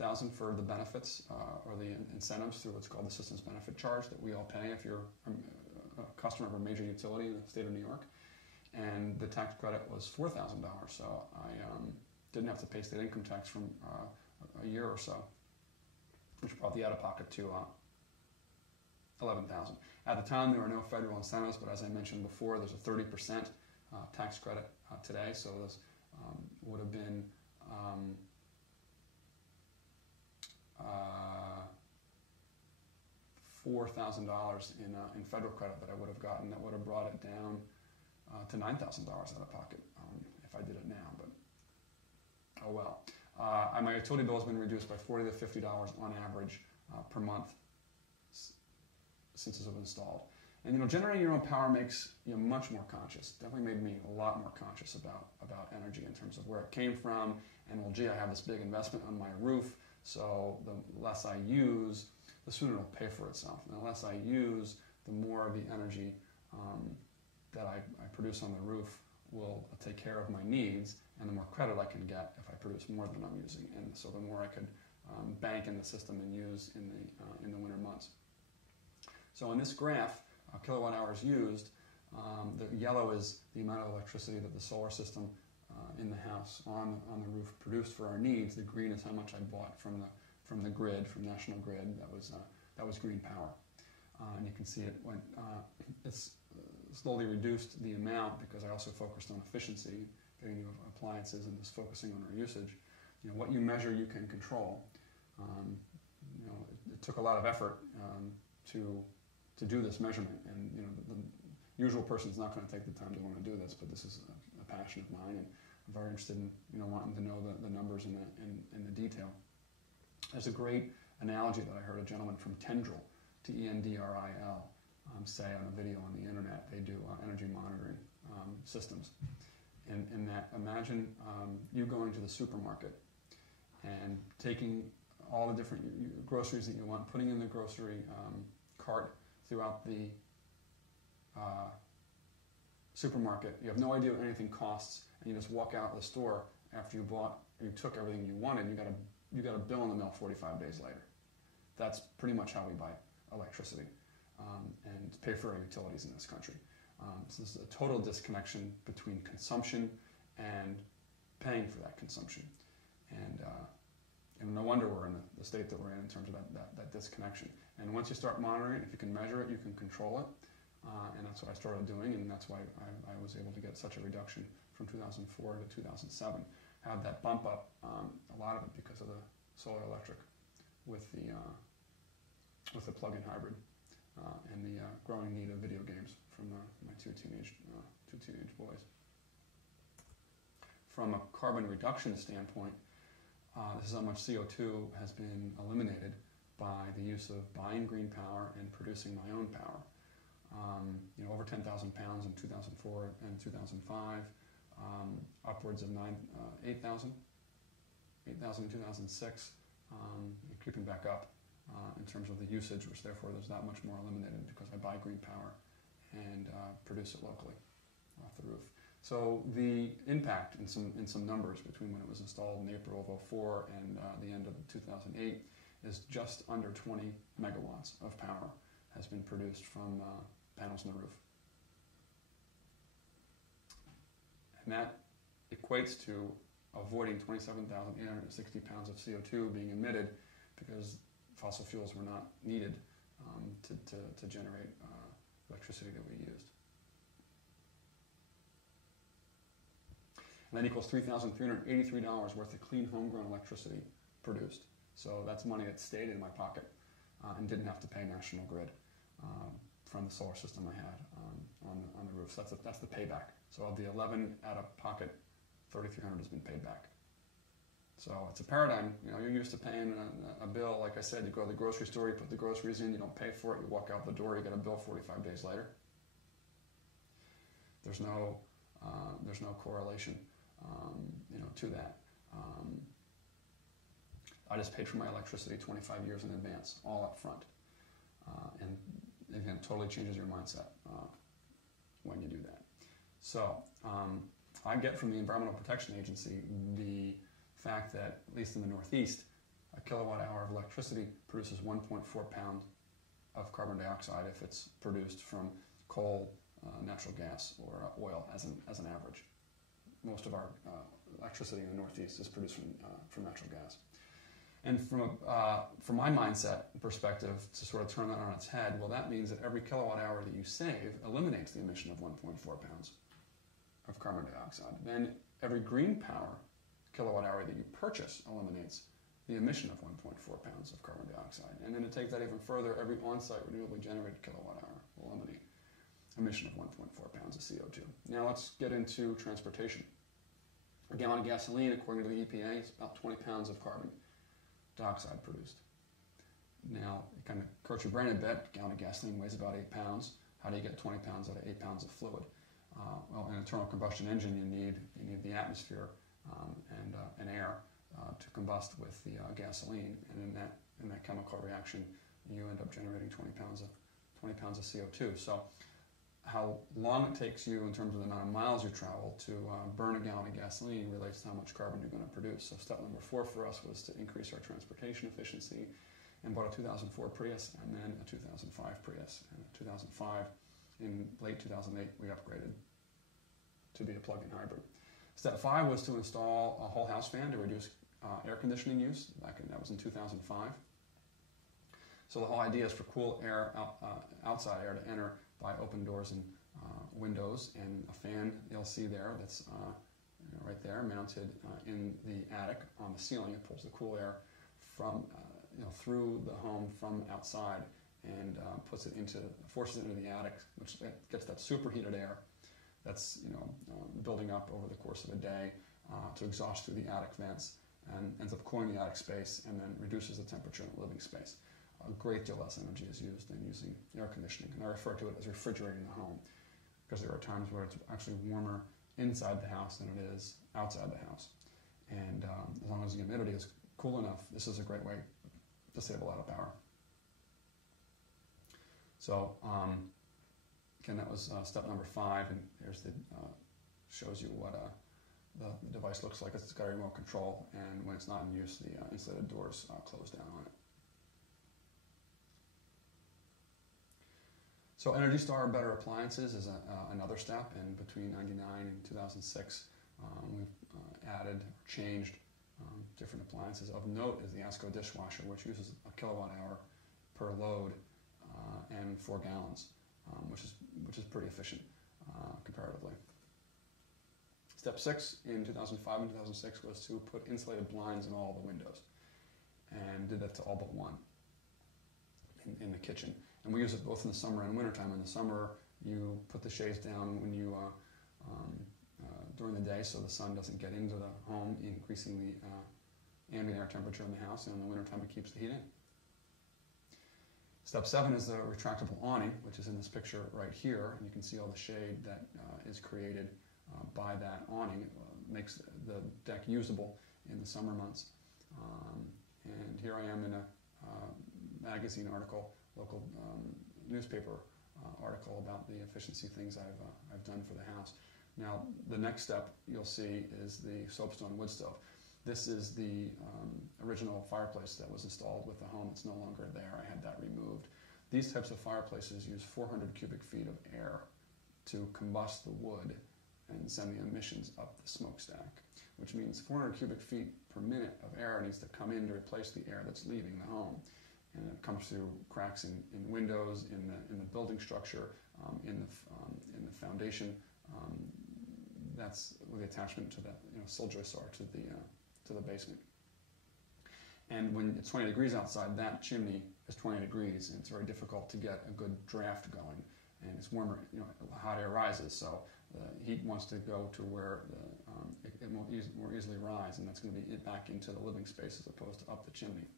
$11,000 for the benefits or the incentives through what's called the Systems Benefit Charge that we all pay if you're a customer of a major utility in the state of New York. And the tax credit was $4,000, so I didn't have to pay state income tax from a year or so, which brought the out-of-pocket to $11,000. At the time, there were no federal incentives, but as I mentioned before, there's a 30% tax credit today, so this would have been $4,000 in federal credit that I would have gotten. That would have brought it down to $9,000 out of pocket if I did it now, but oh well. My utility bill has been reduced by $40 to $50 on average per month since it was installed. And generating your own power makes you much more conscious. Definitely made me a lot more conscious about energy in terms of where it came from. And well, gee, I have this big investment on my roof, so the less I use, the sooner it'll pay for itself. And the less I use, the more of the energy that I produce on the roof will take care of my needs, and the more credit I can get if I produce more than I'm using. And so the more I could bank in the system and use in the winter months. So in this graph, kilowatt hours used, the yellow is the amount of electricity that the solar system in the house on the roof produced for our needs. The green is how much I bought from the grid, from National Grid. That was green power, and you can see it went. It's slowly reduced the amount because I also focused on efficiency, getting new appliances, and just focusing on our usage. What you measure, you can control. It took a lot of effort to do this measurement, and the usual person's not going to take the time to want to do this, but this is a passion of mine, and I'm very interested in wanting to know the numbers and the detail. There's a great analogy that I heard a gentleman from Tendril, Tendril, say on a video on the internet. They do energy monitoring systems, and that imagine you going to the supermarket and taking all the different groceries that you want, putting in the grocery cart throughout the supermarket. You have no idea what anything costs, and you just walk out of the store after you took everything you wanted. You got a bill in the mail 45 days later. That's pretty much how we buy electricity and pay for our utilities in this country. So this is a total disconnection between consumption and paying for that consumption, and no wonder we're in the state that we're in terms of that disconnection. And once you start monitoring it, if you can measure it, you can control it. And that's what I started doing, and that's why I was able to get such a reduction from 2004 to 2007. Had that bump up, a lot of it because of the solar electric with the plug-in hybrid and the growing need of video games from my two teenage boys. From a carbon reduction standpoint, this is how much CO2 has been eliminated by the use of buying green power and producing my own power. Over 10,000 pounds in 2004 and 2005, upwards of 8,000 in 2006, creeping back up in terms of the usage, which therefore there's that much more eliminated because I buy green power and produce it locally off the roof. So the impact in some numbers between when it was installed in April of 2004 and the end of 2008 is just under 20 megawatts of power has been produced from panels on the roof. And that equates to avoiding 27,860 pounds of CO2 being emitted because fossil fuels were not needed to generate electricity that we used. And that equals $3,383 worth of clean homegrown electricity produced. So that's money that stayed in my pocket and didn't have to pay National Grid from the solar system I had on the roof. So that's the payback. So of the 11 out of pocket, 3,300 has been paid back. So it's a paradigm. You're used to paying a bill. Like I said, you go to the grocery store, you put the groceries in, you don't pay for it, you walk out the door, you get a bill 45 days later. There's no correlation, to that. I just paid for my electricity 25 years in advance, all up front, and again, it totally changes your mindset when you do that. So I get from the Environmental Protection Agency the fact that, at least in the Northeast, a kilowatt hour of electricity produces 1.4 pounds of carbon dioxide if it's produced from coal, natural gas, or oil as an average. Most of our electricity in the Northeast is produced from natural gas. And from my mindset perspective, to sort of turn that on its head, well, that means that every kilowatt hour that you save eliminates the emission of 1.4 pounds of carbon dioxide. Then every green power kilowatt hour that you purchase eliminates the emission of 1.4 pounds of carbon dioxide. And then to take that even further, every on-site renewably generated kilowatt hour will eliminate emission of 1.4 pounds of CO2. Now let's get into transportation. A gallon of gasoline, according to the EPA, is about 20 pounds of carbon dioxide produced. Now, it kind of curts your brain a bit. A gallon of gasoline weighs about 8 pounds. How do you get 20 pounds out of 8 pounds of fluid? Well, in an internal combustion engine, you need the atmosphere and air to combust with the gasoline, and in that chemical reaction, you end up generating 20 pounds of CO2. So, how long it takes you in terms of the amount of miles you travel to burn a gallon of gasoline relates to how much carbon you're going to produce. So step number 4 for us was to increase our transportation efficiency, and bought a 2004 Prius and then a 2005 Prius. And in 2005, in late 2008, we upgraded to be a plug-in hybrid. Step 5 was to install a whole house fan to reduce air conditioning use. That was in 2005. So the whole idea is for cool air, outside air, to enter by open doors and windows, and a fan you'll see there that's right there mounted in the attic on the ceiling. It pulls the cool air from through the home from outside and forces it into the attic, which gets that superheated air that's building up over the course of a day to exhaust through the attic vents and ends up cooling the attic space and then reduces the temperature in the living space. A great deal less energy is used than using air conditioning, and I refer to it as refrigerating the home, because there are times where it's actually warmer inside the house than it is outside the house. And as long as the humidity is cool enough, this is a great way to save a lot of power. So again, that was step number 5, and here's shows you what the device looks like. It's got a remote control, and when it's not in use, the insulated doors close down on it. So Energy Star Better Appliances is another step, and between 1999 and 2006, we've added or changed different appliances. Of note is the ASCO dishwasher, which uses a kilowatt hour per load and 4 gallons, which is pretty efficient comparatively. Step 6 in 2005 and 2006 was to put insulated blinds in all the windows, and did that to all but one in the kitchen. And we use it both in the summer and wintertime. In the summer, you put the shades down when you during the day, so the sun doesn't get into the home, increasing the ambient air temperature in the house. And in the wintertime, it keeps the heat in. Step 7 is the retractable awning, which is in this picture right here. And you can see all the shade that is created by that awning. It makes the deck usable in the summer months. And here I am in a magazine article, local newspaper article about the efficiency things I've done for the house. Now, the next step you'll see is the soapstone wood stove. This is the original fireplace that was installed with the home. It's no longer there. I had that removed. These types of fireplaces use 400 cubic feet of air to combust the wood and send the emissions up the smokestack, which means 400 cubic feet per minute of air needs to come in to replace the air that's leaving the home. And it comes through cracks in windows, in the building structure, in the foundation. That's the attachment to the sill joists are to the basement. And when it's 20 degrees outside, that chimney is 20 degrees, and it's very difficult to get a good draft going. And it's warmer, hot air rises, so the heat wants to go to where it will more easily rise, and that's going to be back into the living space as opposed to up the chimney.